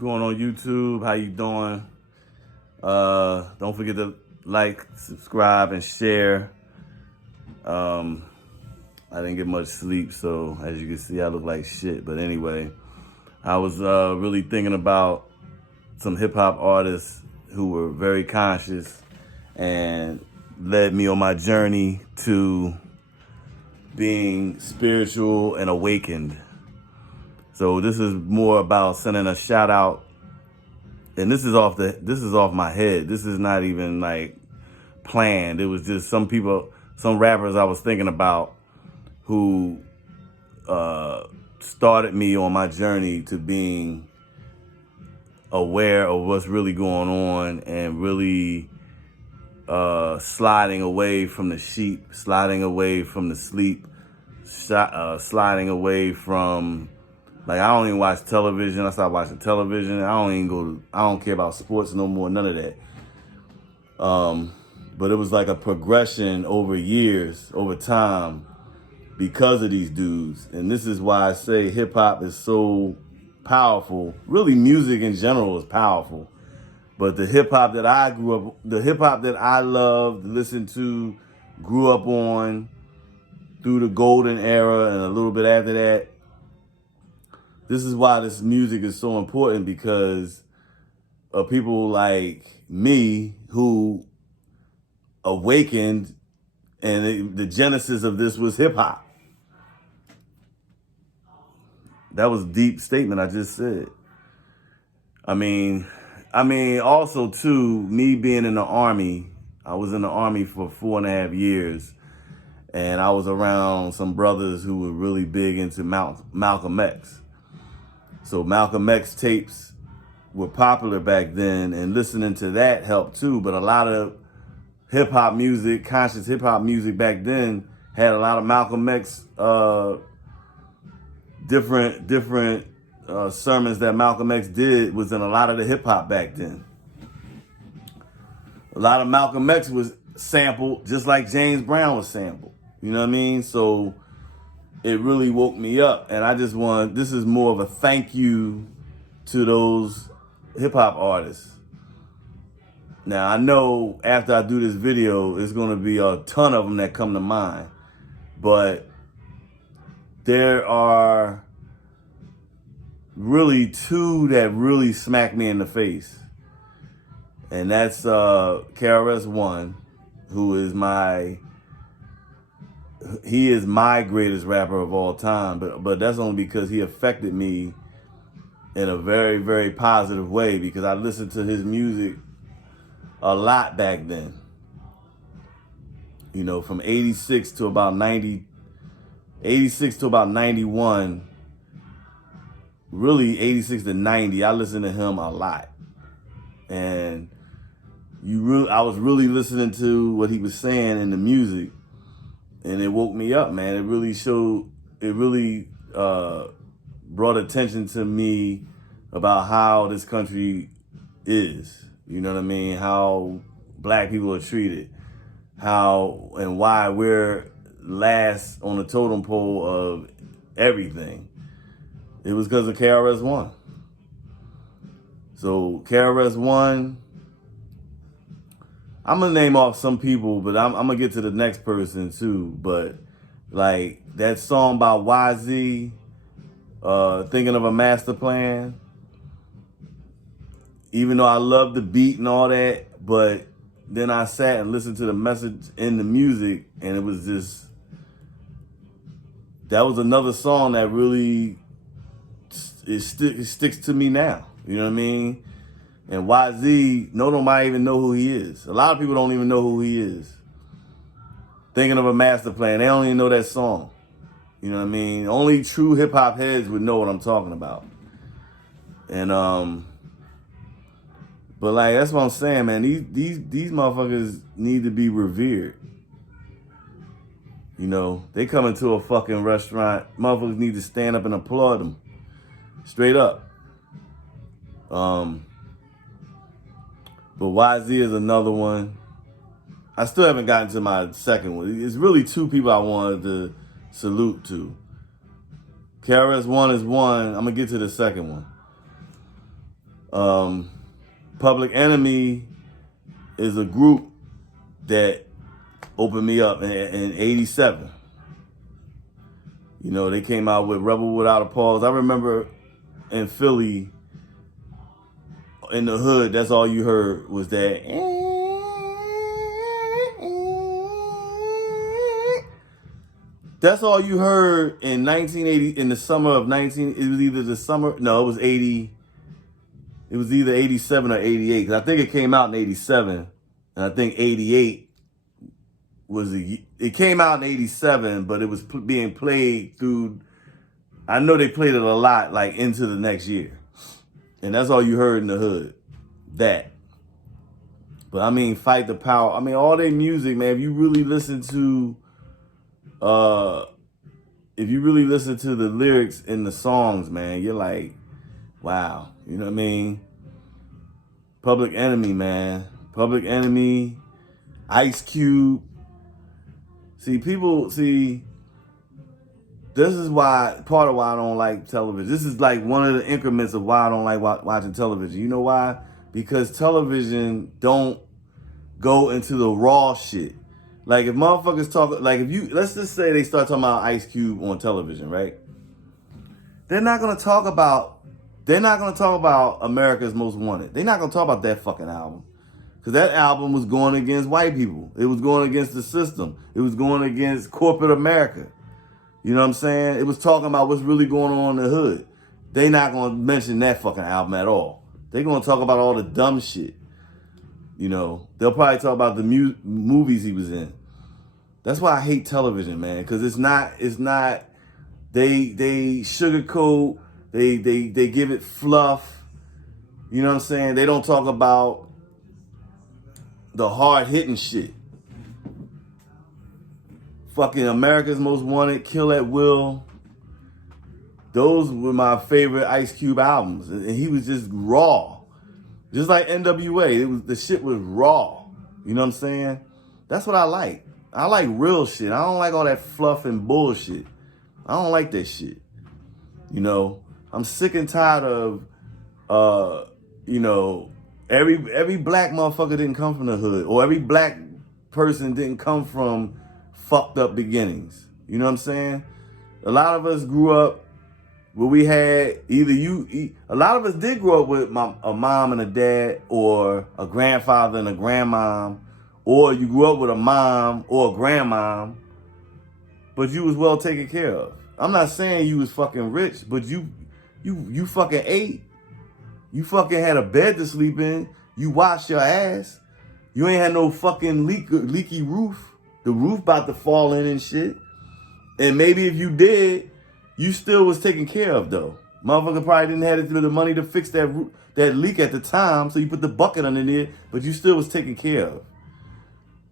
going on YouTube? How you doing? Don't forget to like, subscribe, and share. I didn't get much sleep, so as you can see, I look like shit. But anyway, I was really thinking about some hip hop artists who were very conscious and led me on my journey to being spiritual and awakened. So this is more about sending a shout out, and this is off my head. This is not even like planned. It was just some rappers I was thinking about who started me on my journey to being aware of what's really going on and really sliding away from the sheep, sliding away from the sleep, sliding away from, like, I don't even watch television. I stopped watching television. I don't care about sports no more, none of that. But it was like a progression over years, over time, because of these dudes. And this is why I say hip hop is so powerful. Really, music in general is powerful. But the hip hop that I grew up, the hip hop that I loved, listened to, grew up on through the golden era and a little bit after that, this is why this music is so important, because of people like me who awakened, and the genesis of this was hip hop. That was a deep statement I just said. I mean, also too, me being in the Army, I was in the Army for 4.5 years, and I was around some brothers who were really big into Malcolm X. So Malcolm X tapes were popular back then, and listening to that helped too. But a lot of hip hop music, conscious hip hop music back then, had a lot of Malcolm X, different sermons that Malcolm X did was in a lot of the hip hop back then. A lot of Malcolm X was sampled just like James Brown was sampled. You know what I mean? So it really woke me up, and this is more of a thank you to those hip hop artists. Now, I know after I do this video, it's going to be a ton of them that come to mind, but there are really two that really smack me in the face. And that's KRS-One, who is my greatest rapper of all time, but that's only because he affected me in a very, very positive way, because I listened to his music a lot back then. You know, from 86 to about 91, really 86 to 90, I listened to him a lot. And I was really listening to what he was saying in the music, and it woke me up, man. It really brought attention to me about how this country is. You know what I mean? How black people are treated, how and why we're last on the totem pole of everything. It was because of KRS-One. So KRS-One, I'm going to name off some people, but I'm going to get to the next person too. But like that song by YZ, Thinking of a Master Plan, even though I love the beat and all that, but then I sat and listened to the message in the music, and it was just, that was another song that really, it sticks to me now. You know what I mean? And YZ, nobody even know who he is. A lot of people don't even know who he is. Thinking of a Master Plan, they don't even know that song. You know what I mean? Only true hip hop heads would know what I'm talking about. And but like, that's what I'm saying, man. These motherfuckers need to be revered. You know, they come into a fucking restaurant, motherfuckers need to stand up and applaud them. Straight up. But YZ is another one. I still haven't gotten to my second one. It's really two people I wanted to salute to. KRS-One is one. I'm going to get to the second one. Public Enemy is a group that opened me up in '87. You know, they came out with Rebel Without a Pause. I remember in Philly, in the hood, that's all you heard was that. That's all you heard in 1980, in the summer of 19, it was either the summer, no, it was 80, it was either 87 or 88, because I think it came out in 87, and I think 88 was, it came out in 87, but it was being played through, I know they played it a lot, like into the next year. And that's all you heard in the hood, that. But I mean, Fight the Power, I mean, all their music, man, if you really listen to the lyrics in the songs, man, you're like, wow. You know what I mean? Public Enemy, man. Public Enemy, Ice Cube. This is why, part of why I don't like television. This is like one of the increments of why I don't like watching television. You know why? Because television don't go into the raw shit. Like if motherfuckers talk, like if you, let's just say they start talking about Ice Cube on television, right? They're not gonna talk about America's Most Wanted. They're not gonna talk about that fucking album. Because that album was going against white people. It was going against the system. It was going against corporate America. You know what I'm saying? It was talking about what's really going on in the hood. They not gonna mention that fucking album at all. They're gonna talk about all the dumb shit. You know, they'll probably talk about the movies he was in. That's why I hate television, man, because it's not, they sugarcoat, they give it fluff. You know what I'm saying? They don't talk about the hard-hitting shit. Fucking America's Most Wanted, Kill at Will. Those were my favorite Ice Cube albums. And he was just raw. Just like NWA, the shit was raw. You know what I'm saying? That's what I like. I like real shit. I don't like all that fluff and bullshit. I don't like that shit. You know, I'm sick and tired of, you know, every black motherfucker didn't come from the hood, or every black person didn't come from fucked up beginnings. You know what I'm saying? A lot of us grew up where we had a lot of us did grow up with a mom and a dad, or a grandfather and a grandmom, or you grew up with a mom or a grandmom, but you was well taken care of. I'm not saying you was fucking rich, but you fucking ate. You fucking had a bed to sleep in. You washed your ass. You ain't had no fucking leaky roof. The roof about to fall in and shit. And maybe if you did, you still was taken care of though. Motherfucker probably didn't have the money to fix that leak at the time, so you put the bucket underneath, but you still was taken care of.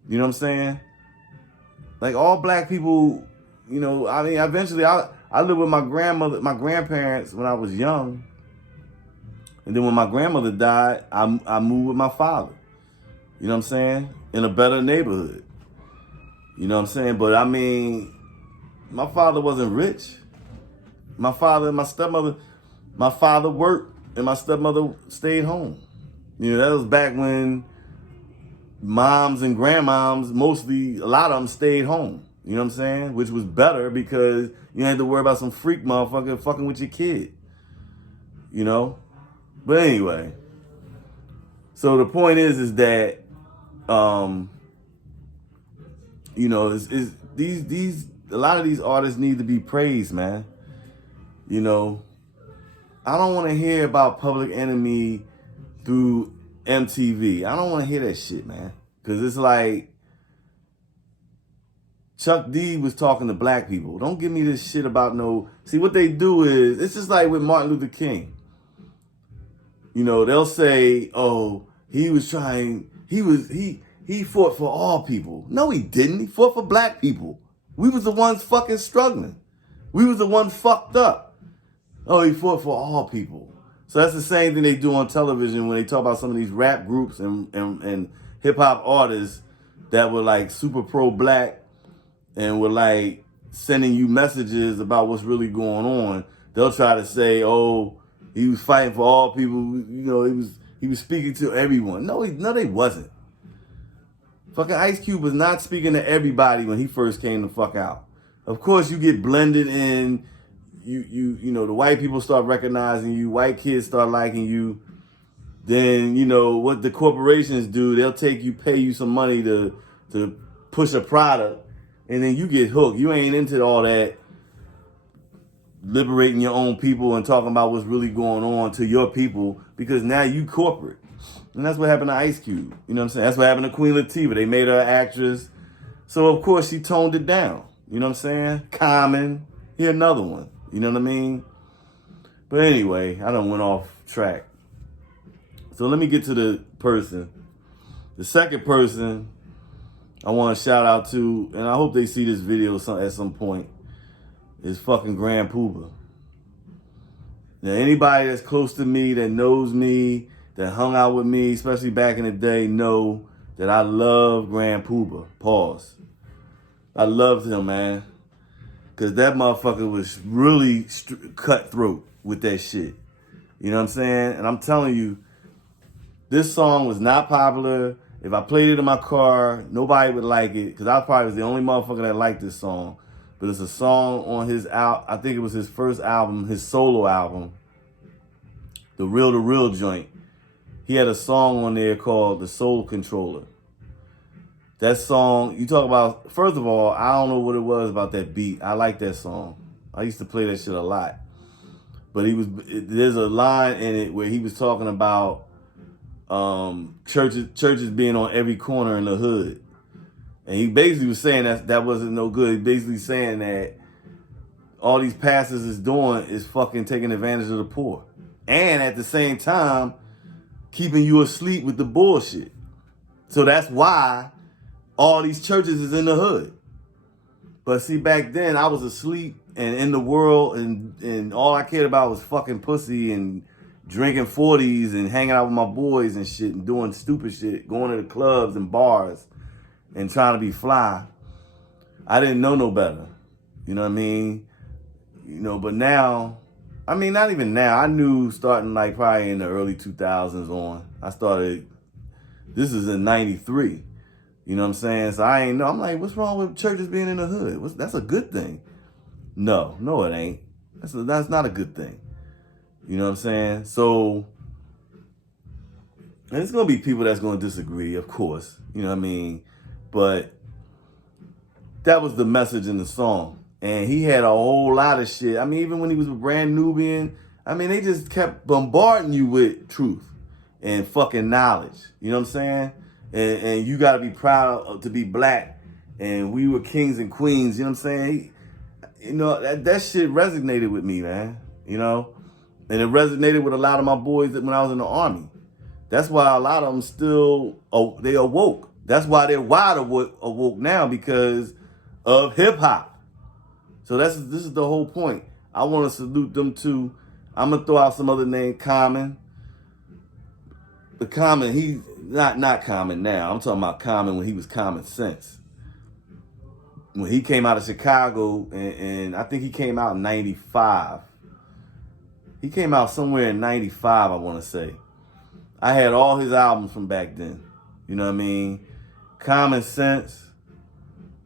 You know what I'm saying? Like all black people, you know, I mean, eventually I lived with my grandparents when I was young. And then when my grandmother died, I moved with my father. You know what I'm saying? In a better neighborhood. You know what I'm saying? But I mean, my father wasn't rich. My father and my stepmother, my father worked and my stepmother stayed home. You know, that was back when moms and grandmoms, a lot of them stayed home. You know what I'm saying? Which was better because you didn't have to worry about some freak motherfucker fucking with your kid. You know? But anyway, so the point is that, you know, a lot of these artists need to be praised, man. You know, I don't want to hear about Public Enemy through MTV. I don't want to hear that shit, man. Because it's like Chuck D was talking to black people. Don't give me this shit about see, what they do is, it's just like with Martin Luther King. You know, they'll say, oh, he fought for all people. No, he didn't. He fought for black people. We was the ones fucking struggling. We was the ones fucked up. Oh, he fought for all people. So that's the same thing they do on television when they talk about some of these rap groups and hip hop artists that were like super pro-black and were like sending you messages about what's really going on. They'll try to say, oh, he was fighting for all people. You know, he was speaking to everyone. No, they wasn't. Fucking Ice Cube was not speaking to everybody when he first came the fuck out. Of course, you get blended in. You know, the white people start recognizing you. White kids start liking you. Then, you know, what the corporations do, they'll take you, pay you some money to push a product, and then you get hooked. You ain't into all that liberating your own people and talking about what's really going on to your people, because now you corporate. And that's what happened to Ice Cube. You know what I'm saying? That's what happened to Queen Latifah. They made her an actress. So, of course, she toned it down. You know what I'm saying? Common. Here, another one. You know what I mean? But anyway, I done went off track. So let me get to the person. The second person I want to shout out to, and I hope they see this video at some point, is fucking Grand Puba. Now, anybody that's close to me, that knows me, that hung out with me, especially back in the day, know that I love Grand Puba. Pause. I loved him, man. Because that motherfucker was really cutthroat with that shit. You know what I'm saying? And I'm telling you, this song was not popular. If I played it in my car, nobody would like it, because I probably was the only motherfucker that liked this song. But it's a song on his I think it was his first album, his solo album, the Real joint. He had a song on there called The Soul Controller. That song, you talk about, first of all, I don't know what it was about that beat. I like that song. I used to play that shit a lot. But there's a line in it where he was talking about churches being on every corner in the hood. And he basically was saying that wasn't no good. He basically saying that all these pastors is doing is fucking taking advantage of the poor. And at the same time, keeping you asleep with the bullshit. So that's why all these churches is in the hood. But see, back then I was asleep and in the world, and all I cared about was fucking pussy and drinking 40s and hanging out with my boys and shit and doing stupid shit, going to the clubs and bars and trying to be fly. I didn't know no better. You know what I mean? You know, but now, I mean, not even now. I knew starting like probably in the early 2000s on. I started, this is in 93. You know what I'm saying? So I ain't know. I'm like, what's wrong with churches being in the hood? That's a good thing. No, it ain't. That's not a good thing. You know what I'm saying? So, and it's going to be people that's going to disagree, of course. You know what I mean? But that was the message in the song. And he had a whole lot of shit. I mean, even when he was with Brand Nubian, I mean, they just kept bombarding you with truth and fucking knowledge. You know what I'm saying? And you got to be proud to be black. And we were kings and queens. You know what I'm saying? You know, that shit resonated with me, man. You know? And it resonated with a lot of my boys when I was in the Army. That's why a lot of them still, they awoke. That's why they're wide awoke now, because of hip hop. So this is the whole point. I want to salute them too. I'm going to throw out some other name, Common. The Common, he's not Common now. I'm talking about Common when he was Common Sense. When he came out of Chicago, and I think he came out in 95. He came out somewhere in 95, I want to say. I had all his albums from back then. You know what I mean? Common Sense.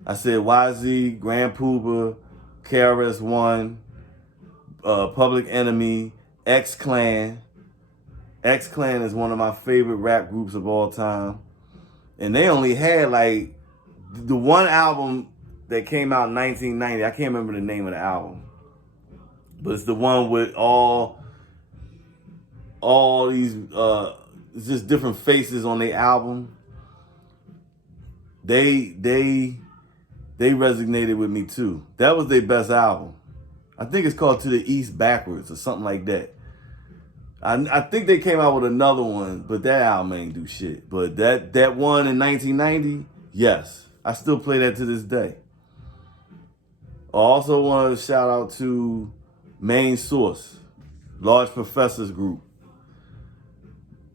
I said YZ, Grand Puba, KRS-One, Public Enemy, X-Clan. X-Clan is one of my favorite rap groups of all time. And they only had like the one album that came out in 1990. I can't remember the name of the album. But it's the one with all these just different faces on the album. They resonated with me too. That was their best album. I think it's called To the East Backwards or something like that. I think they came out with another one, but that album ain't do shit. But that one in 1990, yes. I still play that to this day. I also want to shout out to Main Source, Large Professors Group.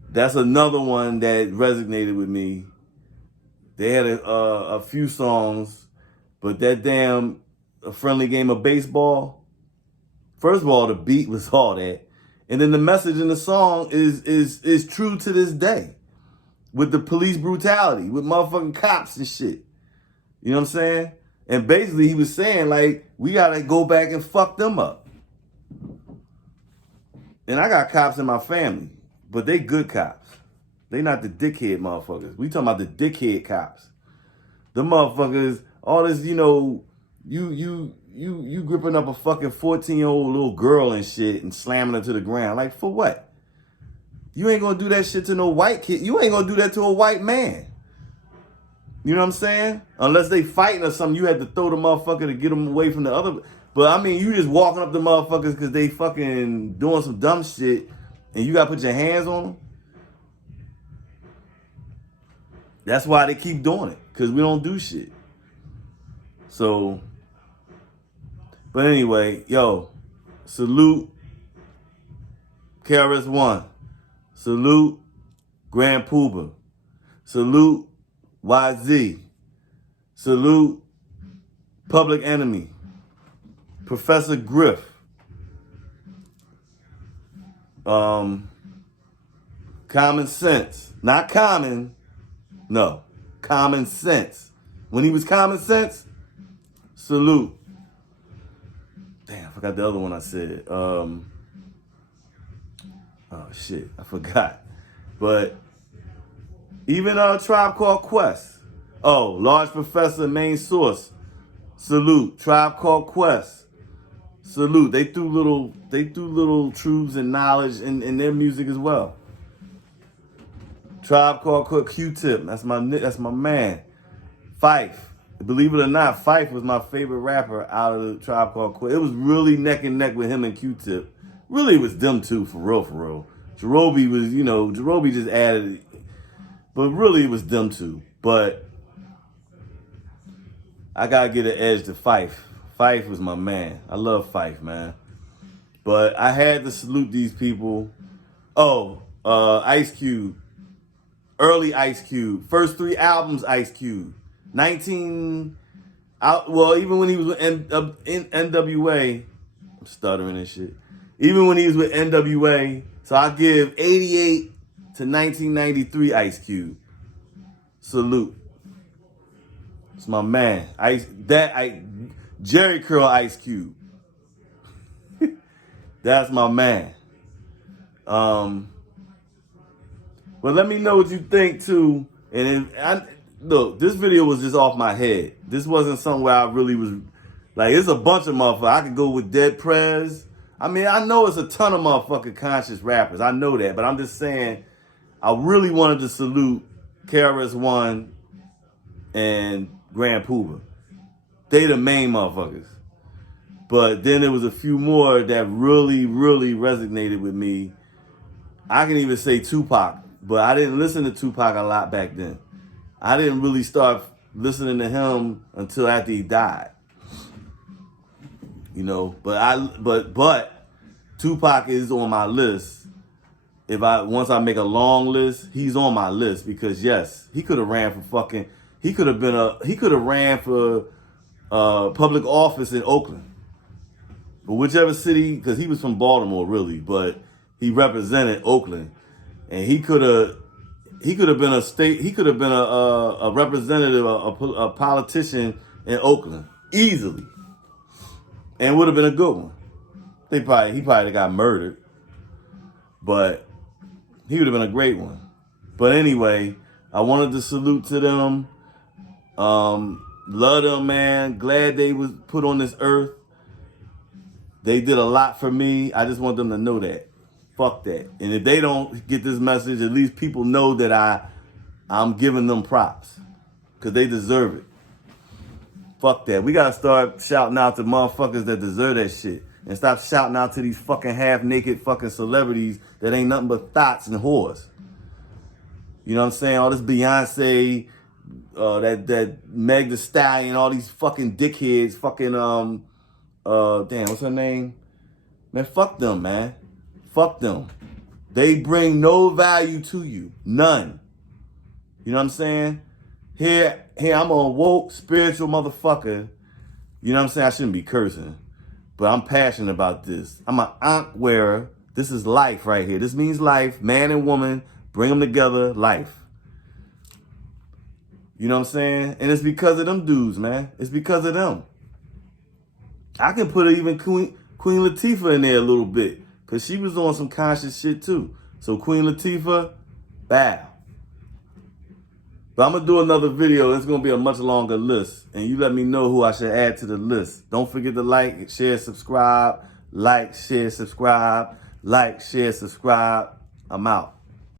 That's another one that resonated with me. They had a few songs, but that damn A Friendly Game of Baseball, first of all, the beat was all that. And then the message in the song is true to this day. With the police brutality, with motherfucking cops and shit. You know what I'm saying? And basically he was saying, like, we gotta go back and fuck them up. And I got cops in my family, but they good cops. They not the dickhead motherfuckers. We talking about the dickhead cops. The motherfuckers, all this, you know, you gripping up a fucking 14-year-old little girl and shit and slamming her to the ground. Like, for what? You ain't gonna do that shit to no white kid. You ain't gonna do that to a white man. You know what I'm saying? Unless they fighting or something, you had to throw the motherfucker to get them away from the other. But I mean, you just walking up the motherfuckers because they fucking doing some dumb shit and you gotta put your hands on them. That's why they keep doing it, because we don't do shit. So, but anyway, yo, salute KRS-One. Salute Grand Puba. Salute YZ. Salute Public Enemy. Professor Griff. Common Sense. Not Common. No. Common Sense. When he was Common Sense, salute. Damn, I forgot the other one I said. Oh shit, I forgot. But even Tribe Called Quest. Oh, Large Professor, Main Source. Salute. Tribe Called Quest. Salute. They threw little truths and knowledge in their music as well. Tribe Called Quest. Q-Tip. That's my man. Phife. Believe it or not, Phife was my favorite rapper out of the Tribe Called Quest. It was really neck and neck with him and Q-Tip. Really, it was them two, for real. Jarobi was, Jarobi just added it. But really, it was them two. But I gotta get an edge to Phife. Phife was my man. I love Phife, man. But I had to salute these people. Oh, Ice Cube. Early Ice Cube. First 3 albums, Ice Cube. Even when he was with NWA, I'm stuttering and shit. Even when he was with NWA, so I give 88 to 1993 Ice Cube. Salute. It's my man. Jerry Curl Ice Cube. That's my man. But let me know what you think too. And look, this video was just off my head. This wasn't something where I really was like, it's a bunch of motherfuckers. I could go with Dead Prez. I mean, I know it's a ton of motherfucking conscious rappers. I know that. But I'm just saying, I really wanted to salute KRS-One and Grand Puba. They the main motherfuckers. But then there was a few more that really, really resonated with me. I can even say Tupac. But I didn't listen to Tupac a lot back then. I didn't really start listening to him until after he died. But Tupac is on my list. Once I make a long list, he's on my list because yes, he could have ran for public office in Oakland. But whichever city, because he was from Baltimore really, but he represented Oakland. And he could have been a representative, a politician in Oakland easily. And would have been a good one. He probably got murdered. But he would have been a great one. But anyway, I wanted to salute to them. Love them, man. Glad they was put on this earth. They did a lot for me. I just want them to know that. Fuck that. And if they don't get this message, at least people know that I'm giving them props. Because they deserve it. Fuck that. We gotta start shouting out to motherfuckers that deserve that shit. And stop shouting out to these fucking half-naked fucking celebrities that ain't nothing but thoughts and whores. You know what I'm saying? All this Beyonce, that Meg Thee Stallion, all these fucking dickheads, fucking, damn, what's her name? Man, fuck them, man. Fuck them. They bring no value to you. None. You know what I'm saying? Here, I'm a woke, spiritual motherfucker. You know what I'm saying? I shouldn't be cursing. But I'm passionate about this. I'm an ankh wearer This is life right here. This means life. Man and woman, bring them together, life. You know what I'm saying? And it's because of them dudes, man. It's because of them. I can put even Queen Latifah in there a little bit, because she was on some conscious shit too. So Queen Latifah, bow. But I'm going to do another video. It's going to be a much longer list. And you let me know who I should add to the list. Don't forget to like, share, subscribe. Like, share, subscribe. Like, share, subscribe. I'm out.